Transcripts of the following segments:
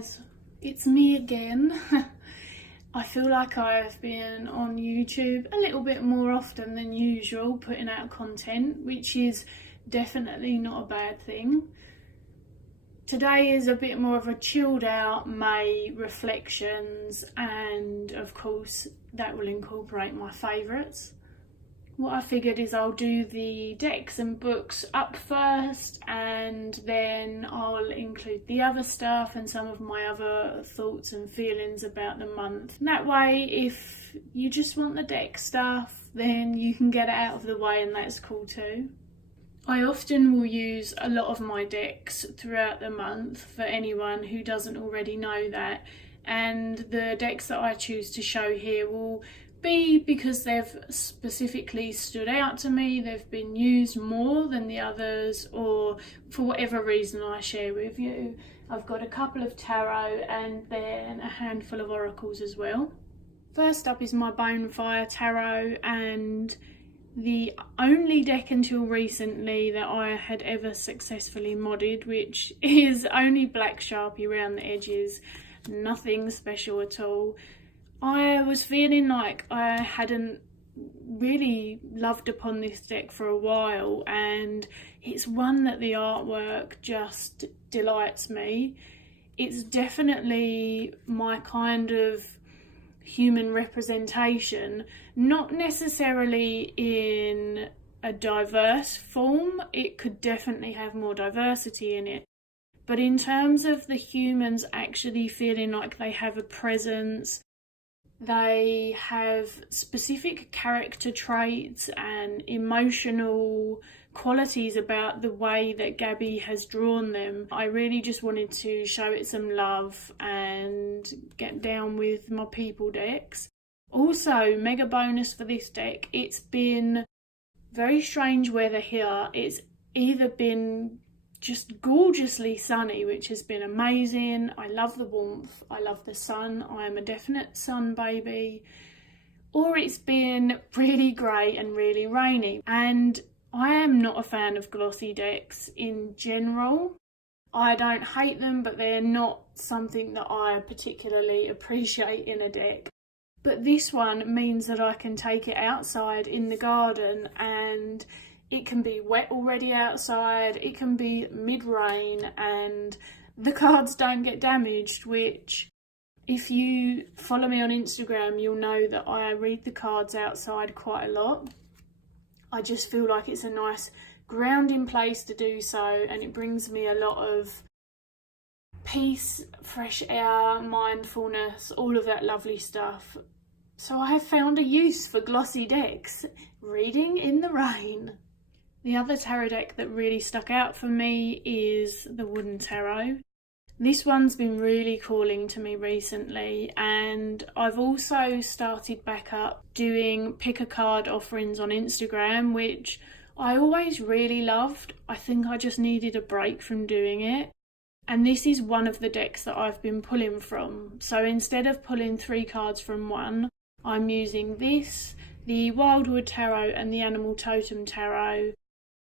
guys, it's me again. I feel like I've been on YouTube a little bit more often than usual, putting out content, which is definitely not a bad thing. Today is a bit more of a chilled out May reflections, and of course that will incorporate my favourites. What I figured is I'll do the decks and books up first, and then I'll include the other stuff and some of my other thoughts and feelings about the month. And that way, if you just want the deck stuff, then you can get it out of the way, and that's cool too. I often will use a lot of my decks throughout the month for anyone who doesn't already know that, and the decks that I choose to show here will be because they've specifically stood out to me, they've been used more than the others, or for whatever reason I share with you. I've got a couple of tarot and then a handful of oracles as well. First up is my Bonefire Tarot, and the only deck until recently that I had ever successfully modded, which is only black Sharpie around the edges, nothing special at all. I was feeling like I hadn't really loved upon this deck for a while, and it's one that the artwork just delights me. It's definitely my kind of human representation, not necessarily in a diverse form. It could definitely have more diversity in it, but in terms of the humans actually feeling like they have a presence, they have specific character traits and emotional qualities about the way that Gabby has drawn them. I really just wanted to show it some love and get down with my people decks. Also, mega bonus for this deck, it's been very strange weather here. It's either been just gorgeously sunny, which has been amazing. I love the warmth, I love the sun, I am a definite sun baby. Or it's been really grey and really rainy. And I am not a fan of glossy decks in general. I don't hate them, but they're not something that I particularly appreciate in a deck. But this one means that I can take it outside in the garden, and it can be wet already outside, it can be mid-rain, and the cards don't get damaged, which, if you follow me on Instagram, you'll know that I read the cards outside quite a lot. I just feel like it's a nice grounding place to do so, and it brings me a lot of peace, fresh air, mindfulness, all of that lovely stuff. So I have found a use for glossy decks, reading in the rain. The other tarot deck that really stuck out for me is the Wooden Tarot. This one's been really calling to me recently, and I've also started back up doing pick a card offerings on Instagram, which I always really loved. I think I just needed a break from doing it. And this is one of the decks that I've been pulling from. So instead of pulling 3 cards from one, I'm using this, the Wildwood Tarot and the Animal Totem Tarot.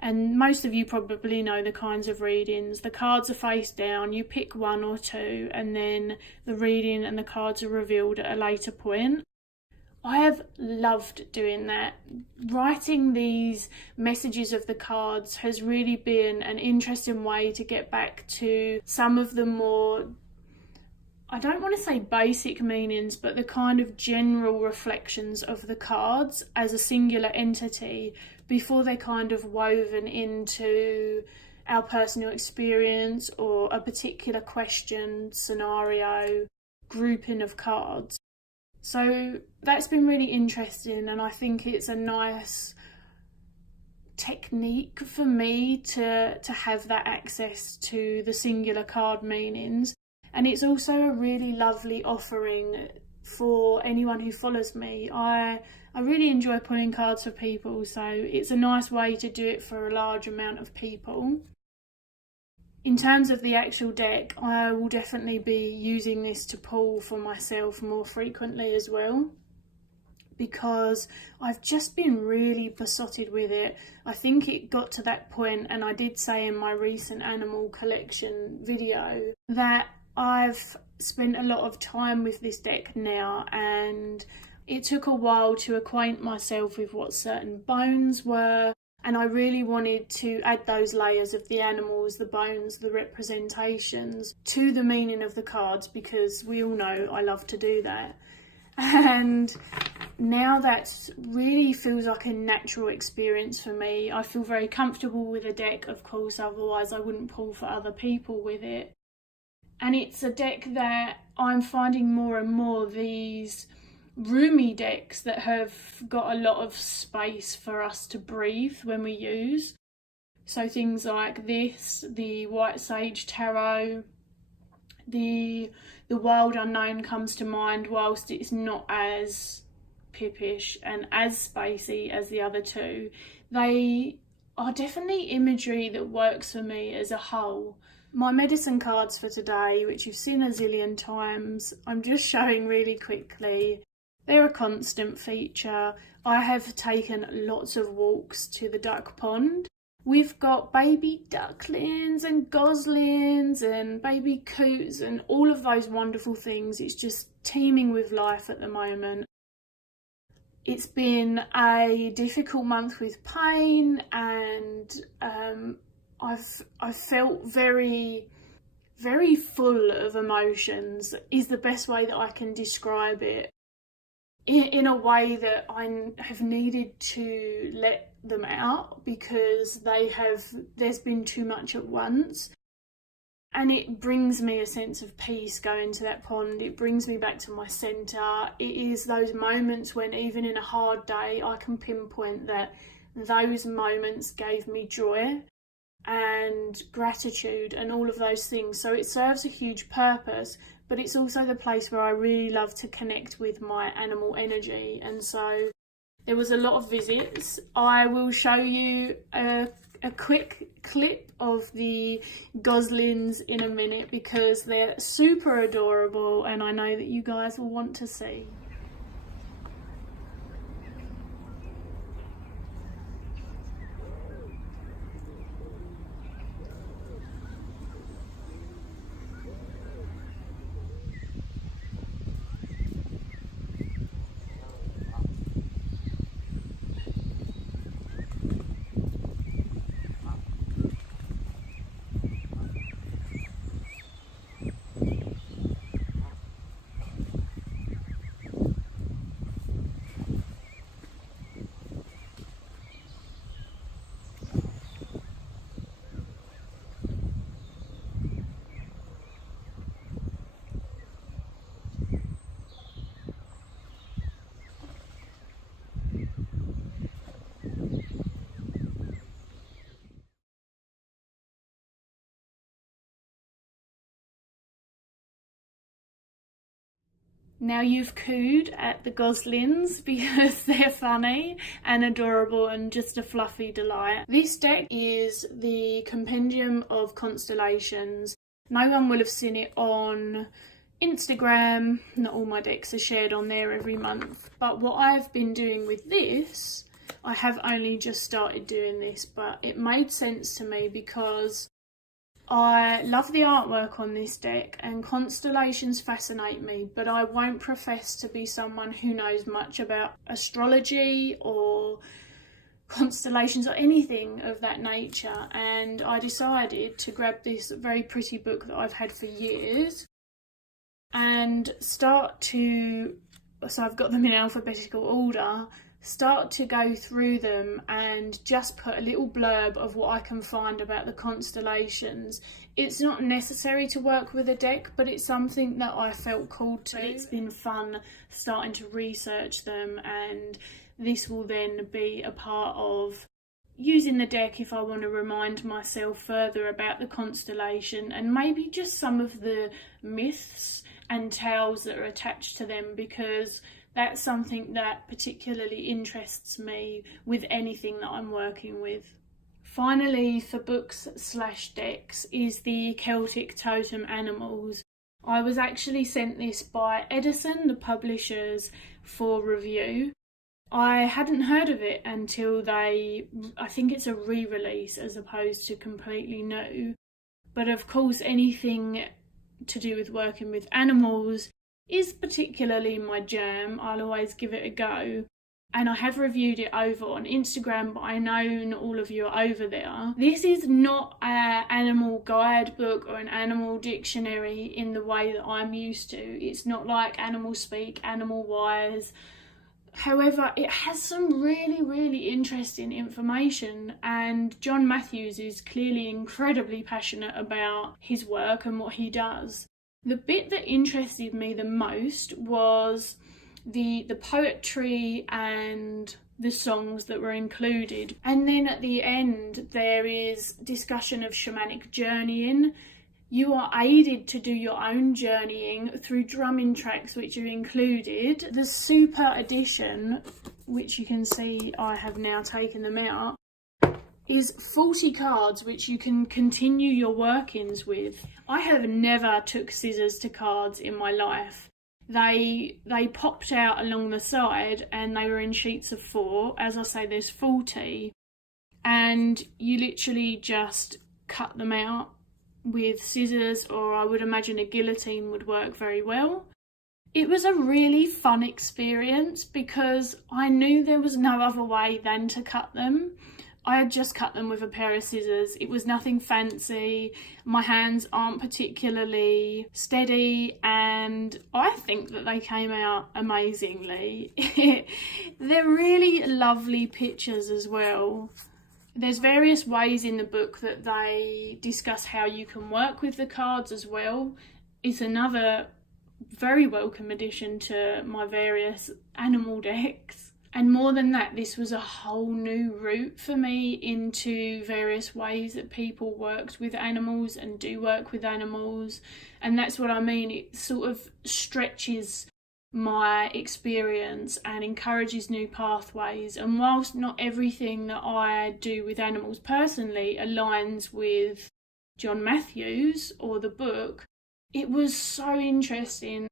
And most of you probably know the kinds of readings. The cards are face down, you pick 1 or 2, and then the reading and the cards are revealed at a later point. I have loved doing that. Writing these messages of the cards has really been an interesting way to get back to some of the more, I don't want to say basic meanings, but the kind of general reflections of the cards as a singular entity before they're kind of woven into our personal experience or a particular question, scenario, grouping of cards. So that's been really interesting, and I think it's a nice technique for me to have that access to the singular card meanings. And it's also a really lovely offering for anyone who follows me. I really enjoy pulling cards for people, so it's a nice way to do it for a large amount of people. In terms of the actual deck, I will definitely be using this to pull for myself more frequently as well, because I've just been really besotted with it. I think it got to that point, and I did say in my recent animal collection video, that I've spent a lot of time with this deck now, and it took a while to acquaint myself with what certain bones were, and I really wanted to add those layers of the animals, the bones, the representations to the meaning of the cards, because we all know I love to do that. And now that really feels like a natural experience for me. I feel very comfortable with a deck, of course, otherwise I wouldn't pull for other people with it. And it's a deck that I'm finding more and more, these roomy decks that have got a lot of space for us to breathe when we use. So things like this, the White Sage Tarot, the Wild Unknown comes to mind, whilst it's not as pippish and as spacey as the other two. They are definitely imagery that works for me as a whole. My medicine cards for today, which you've seen a zillion times, I'm just showing really quickly. They're a constant feature. I have taken lots of walks to the duck pond. We've got baby ducklings and goslings and baby coots and all of those wonderful things. It's just teeming with life at the moment. It's been a difficult month with pain, and I've felt very, very full of emotions is the best way that I can describe it. In a way that I have needed to let them out, because there's been too much at once. And it brings me a sense of peace going to that pond. It brings me back to my centre. It is those moments when, even in a hard day, I can pinpoint that those moments gave me joy and gratitude and all of those things. So it serves a huge purpose, but it's also the place where I really love to connect with my animal energy. And so there was a lot of visits. I will show you a quick clip of the goslings in a minute, because they're super adorable and I know that you guys will want to see. Now you've cooed at the goslings because they're funny and adorable and just a fluffy delight. This deck is the Compendium of Constellations. No one will have seen it on Instagram. Not all my decks are shared on there every month. But what I've been doing with this, I have only just started doing this, but it made sense to me because I love the artwork on this deck and constellations fascinate me, but I won't profess to be someone who knows much about astrology or constellations or anything of that nature, and I decided to grab this very pretty book that I've had for years and so I've got them in alphabetical order, start to go through them and just put a little blurb of what I can find about the constellations. It's not necessary to work with a deck, but it's something that I felt called to. It's been fun starting to research them, and this will then be a part of using the deck if I want to remind myself further about the constellation and maybe just some of the myths and tales that are attached to them, because that's something that particularly interests me with anything that I'm working with. Finally, for books/decks is the Celtic Totem Animals. I was actually sent this by Edison, the publishers, for review. I hadn't heard of it until I think it's a re-release as opposed to completely new. But of course, anything to do with working with animals is particularly my jam. I'll always give it a go. And I have reviewed it over on Instagram, but I know not all of you are over there. This is not an animal guidebook or an animal dictionary in the way that I'm used to. It's not like Animal Speak, Animal Wise. However, it has some really, really interesting information, and John Matthews is clearly incredibly passionate about his work and what he does. The bit that interested me the most was the poetry and the songs that were included. And then at the end, there is discussion of shamanic journeying. You are aided to do your own journeying through drumming tracks which are included. The super edition, which you can see I have now taken them out, is 40 cards which you can continue your workings with. I have never took scissors to cards in my life. They popped out along the side and they were in sheets of 4. As I say, there's 40. And you literally just cut them out with scissors, or I would imagine a guillotine would work very well. It was a really fun experience because I knew there was no other way than to cut them. I had just cut them with a pair of scissors. It was nothing fancy. My hands aren't particularly steady, and I think that they came out amazingly. They're really lovely pictures as well. There's various ways in the book that they discuss how you can work with the cards as well. It's another very welcome addition to my various animal decks. And more than that, this was a whole new route for me into various ways that people worked with animals and do work with animals. And that's what I mean. It sort of stretches my experience and encourages new pathways. And whilst not everything that I do with animals personally aligns with John Matthews or the book, it was so interesting.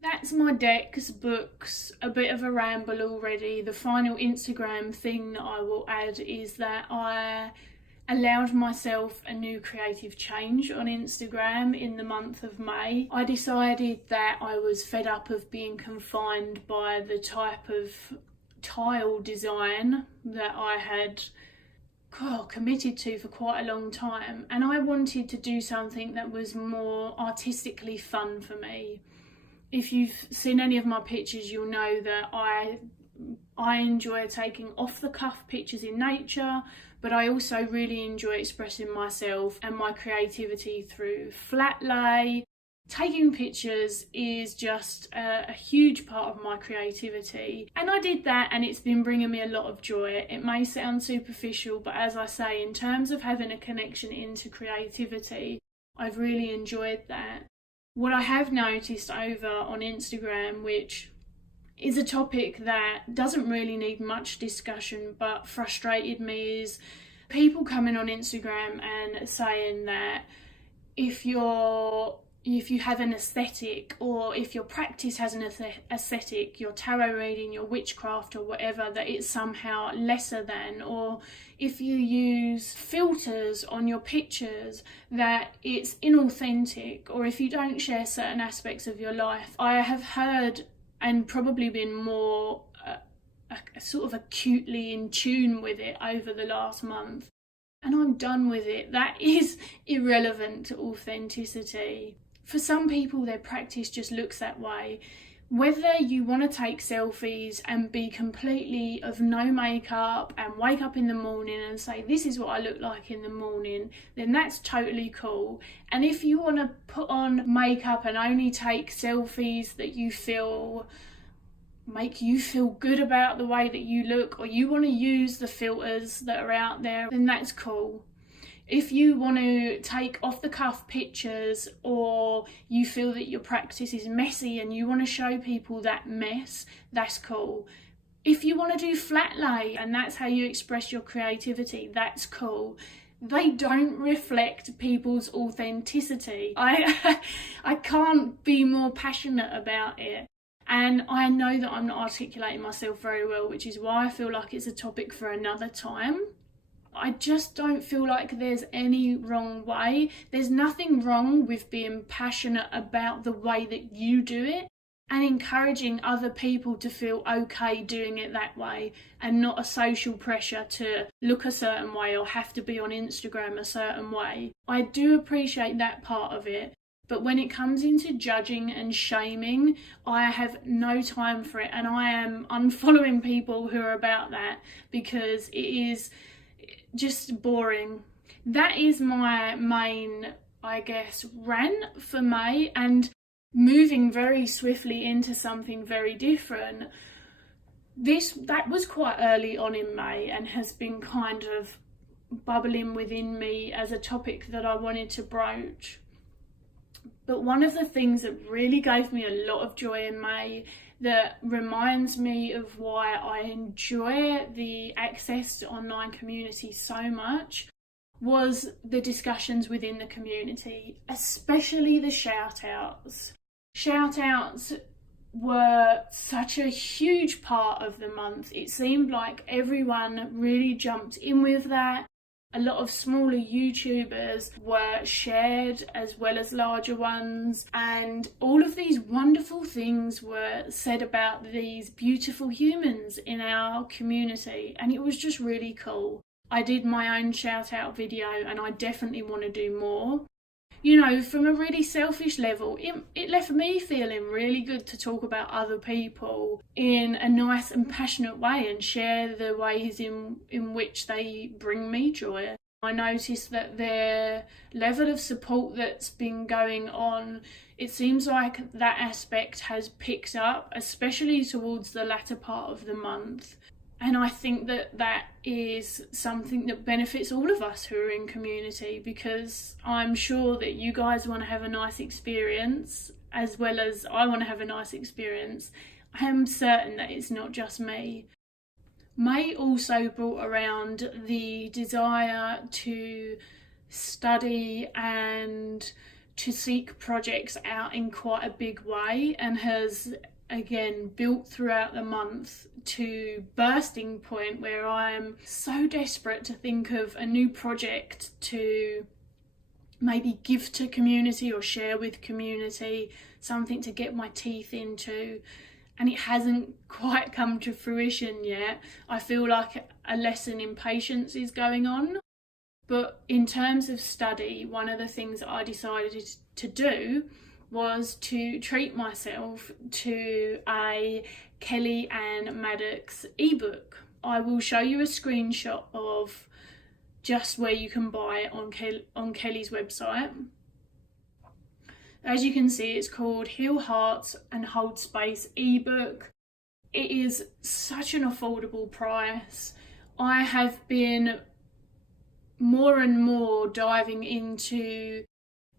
That's my decks, books, a bit of a ramble already. The final Instagram thing that I will add is that I allowed myself a new creative change on Instagram in the month of May. I decided that I was fed up of being confined by the type of tile design that I had committed to for quite a long time, and I wanted to do something that was more artistically fun for me. If you've seen any of my pictures, you'll know that I enjoy taking off-the-cuff pictures in nature, but I also really enjoy expressing myself and my creativity through flat lay. Taking pictures is just a huge part of my creativity, and I did that, and it's been bringing me a lot of joy. It may sound superficial, but as I say, in terms of having a connection into creativity, I've really enjoyed that. What I have noticed over on Instagram, which is a topic that doesn't really need much discussion but frustrated me, is people coming on Instagram and saying that if you have an aesthetic, or if your practice has an aesthetic, your tarot reading, your witchcraft or whatever, that it's somehow lesser than, or if you use filters on your pictures, that it's inauthentic, or if you don't share certain aspects of your life. I have heard and probably been more sort of acutely in tune with it over the last month, and I'm done with it. That is irrelevant to authenticity. For some people, their practice just looks that way. Whether you want to take selfies and be completely of no makeup and wake up in the morning and say, this is what I look like in the morning, then that's totally cool. And if you want to put on makeup and only take selfies that you feel make you feel good about the way that you look, or you want to use the filters that are out there, then that's cool. If you want to take off-the-cuff pictures, or you feel that your practice is messy and you want to show people that mess, that's cool. If you want to do flat lay and that's how you express your creativity, that's cool. They don't reflect people's authenticity. I can't be more passionate about it. And I know that I'm not articulating myself very well, which is why I feel like it's a topic for another time. I just don't feel like there's any wrong way. There's nothing wrong with being passionate about the way that you do it and encouraging other people to feel okay doing it that way, and not a social pressure to look a certain way or have to be on Instagram a certain way. I do appreciate that part of it. But when it comes into judging and shaming, I have no time for it, and I am unfollowing people who are about that because it is just boring. That is my main, I guess, rant for May, and moving very swiftly into something very different. That was quite early on in May and has been kind of bubbling within me as a topic that I wanted to broach. But one of the things that really gave me a lot of joy in May, that reminds me of why I enjoy the access to online community so much, was the discussions within the community, especially the shout outs. Shout outs were such a huge part of the month. It seemed like everyone really jumped in with that. A lot of smaller YouTubers were shared as well as larger ones, and all of these wonderful things were said about these beautiful humans in our community, and it was just really cool. I did my own shout out video, and I definitely want to do more. You know, from a really selfish level, it left me feeling really good to talk about other people in a nice and passionate way and share the ways in which they bring me joy. I noticed that their level of support that's been going on, it seems like that aspect has picked up, especially towards the latter part of the month. And I think that that is something that benefits all of us who are in community, because I'm sure that you guys want to have a nice experience as well as I want to have a nice experience. I am certain that it's not just me. May also brought around the desire to study and to seek projects out in quite a big way, and has again built throughout the month to bursting point where I'm so desperate to think of a new project to maybe give to community or share with community, something to get my teeth into, and it hasn't quite come to fruition yet. I feel like a lesson in patience is going on. But in terms of study, one of the things that I decided to do was to treat myself to a Kelly-Ann Maddox ebook. I will show you a screenshot of just where you can buy it on Kelly's website. As you can see, it's called Heal Hearts and Hold Space ebook. It is such an affordable price. I have been more and more diving into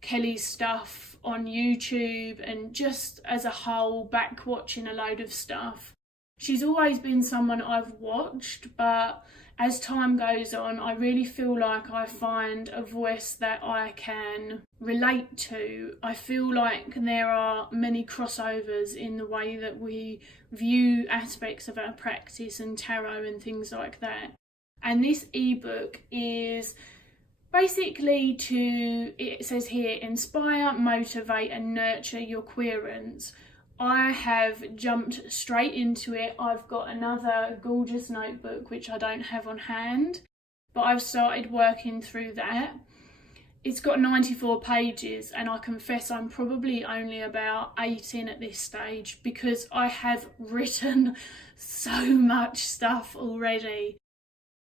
Kelly's stuff on YouTube and just as a whole back watching a load of stuff. She's always been someone I've watched, but as time goes on, I really feel like I find a voice that I can relate to. I feel like there are many crossovers in the way that we view aspects of our practice and tarot and things like that. And this ebook is basically it says here, inspire, motivate and nurture your queerance. I have jumped straight into it. I've got another gorgeous notebook which I don't have on hand, but I've started working through that. It's got 94 pages and I confess I'm probably only about 8 in at this stage because I have written so much stuff already.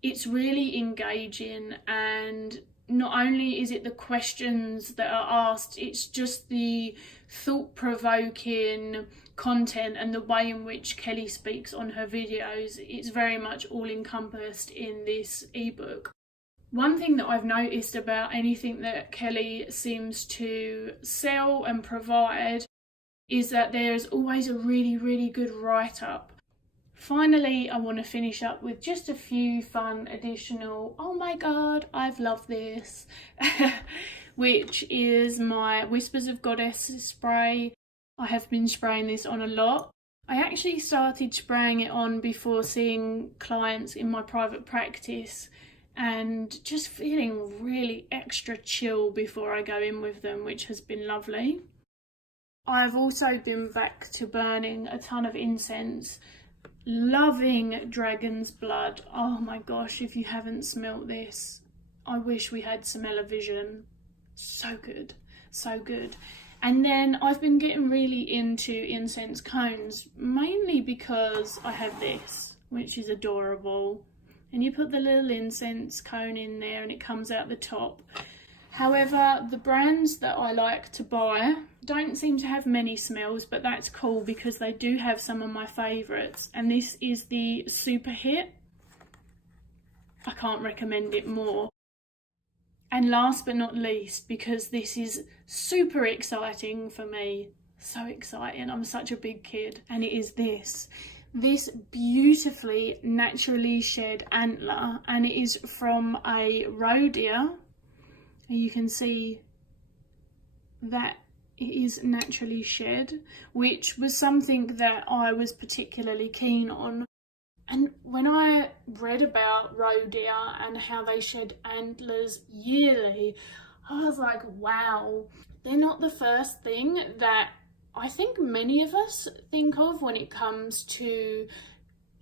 It's really engaging, and not only is it the questions that are asked, it's just the thought-provoking content and the way in which Kelly speaks on her videos. It's very much all encompassed in this ebook. One thing that I've noticed about anything that Kelly seems to sell and provide is that there's always a really, really good write-up. Finally, I want to finish up with just a few fun additional, oh my god, I've loved this, which is my Whispers of Goddess spray. I have been spraying this on a lot. I actually started spraying it on before seeing clients in my private practice, and just feeling really extra chill before I go in with them, which has been lovely. I've also been back to burning a ton of incense, loving dragon's blood. Oh my gosh, if you haven't smelt this, I wish we had smell-o-vision. So good, so good. And then I've been getting really into incense cones, mainly because I have this, which is adorable. And you put the little incense cone in there and it comes out the top. However, the brands that I like to buy don't seem to have many smells, but that's cool because they do have some of my favourites. And this is the Super Hit. I can't recommend it more. And last but not least, because this is super exciting for me, so exciting, I'm such a big kid, and it is this beautifully naturally shed antler, and it is from a roe deer. You can see that it is naturally shed, which was something that I was particularly keen on. And when I read about roe deer and how they shed antlers yearly, I was like, wow, they're not the first thing that I think many of us think of when it comes to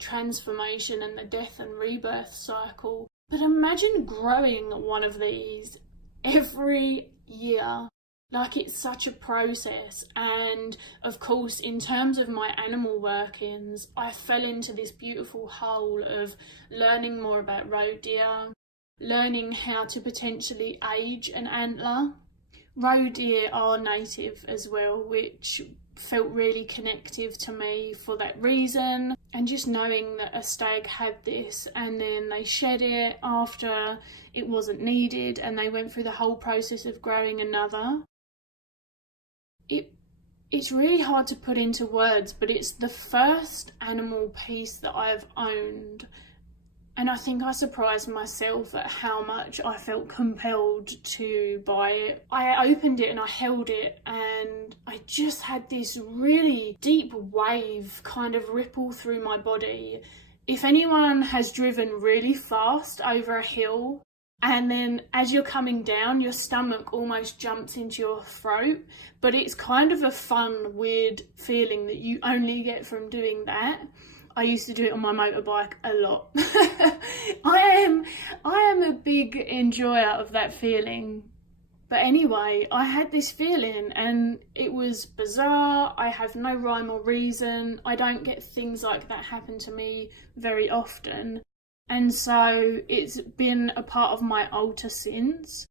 transformation and the death and rebirth cycle. But imagine growing one of these every year. Like, it's such a process. And of course, in terms of my animal workings, I fell into this beautiful hole of learning more about roe deer, learning how to potentially age an antler. Roe deer are native as well, which felt really connective to me for that reason. And just knowing that a stag had this and then they shed it after it wasn't needed and they went through the whole process of growing another. It's really hard to put into words, but it's the first animal piece that I've owned. And I think I surprised myself at how much I felt compelled to buy it. I opened it and I held it and I just had this really deep wave kind of ripple through my body. If anyone has driven really fast over a hill and then as you're coming down, your stomach almost jumps into your throat, but it's kind of a fun, weird feeling that you only get from doing that. I used to do it on my motorbike a lot. I am a big enjoyer of that feeling. But anyway, I had this feeling and it was bizarre. I have no rhyme or reason. I don't get things like that happen to me very often. And so it's been a part of my altar since.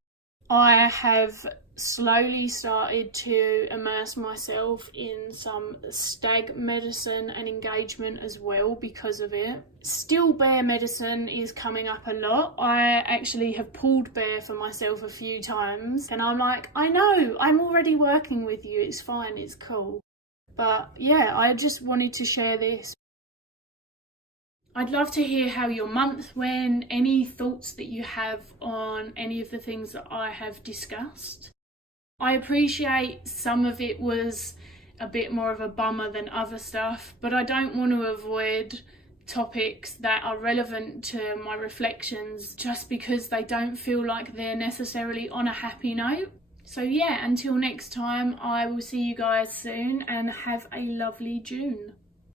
I have slowly started to immerse myself in some stag medicine and engagement as well because of it. Still bear medicine is coming up a lot. I actually have pulled bear for myself a few times and I'm like, I know, I'm already working with you, it's fine, it's cool. But yeah, I just wanted to share this. I'd love to hear how your month went, any thoughts that you have on any of the things that I have discussed. I appreciate some of it was a bit more of a bummer than other stuff, but I don't want to avoid topics that are relevant to my reflections just because they don't feel like they're necessarily on a happy note. So yeah, until next time, I will see you guys soon and have a lovely June.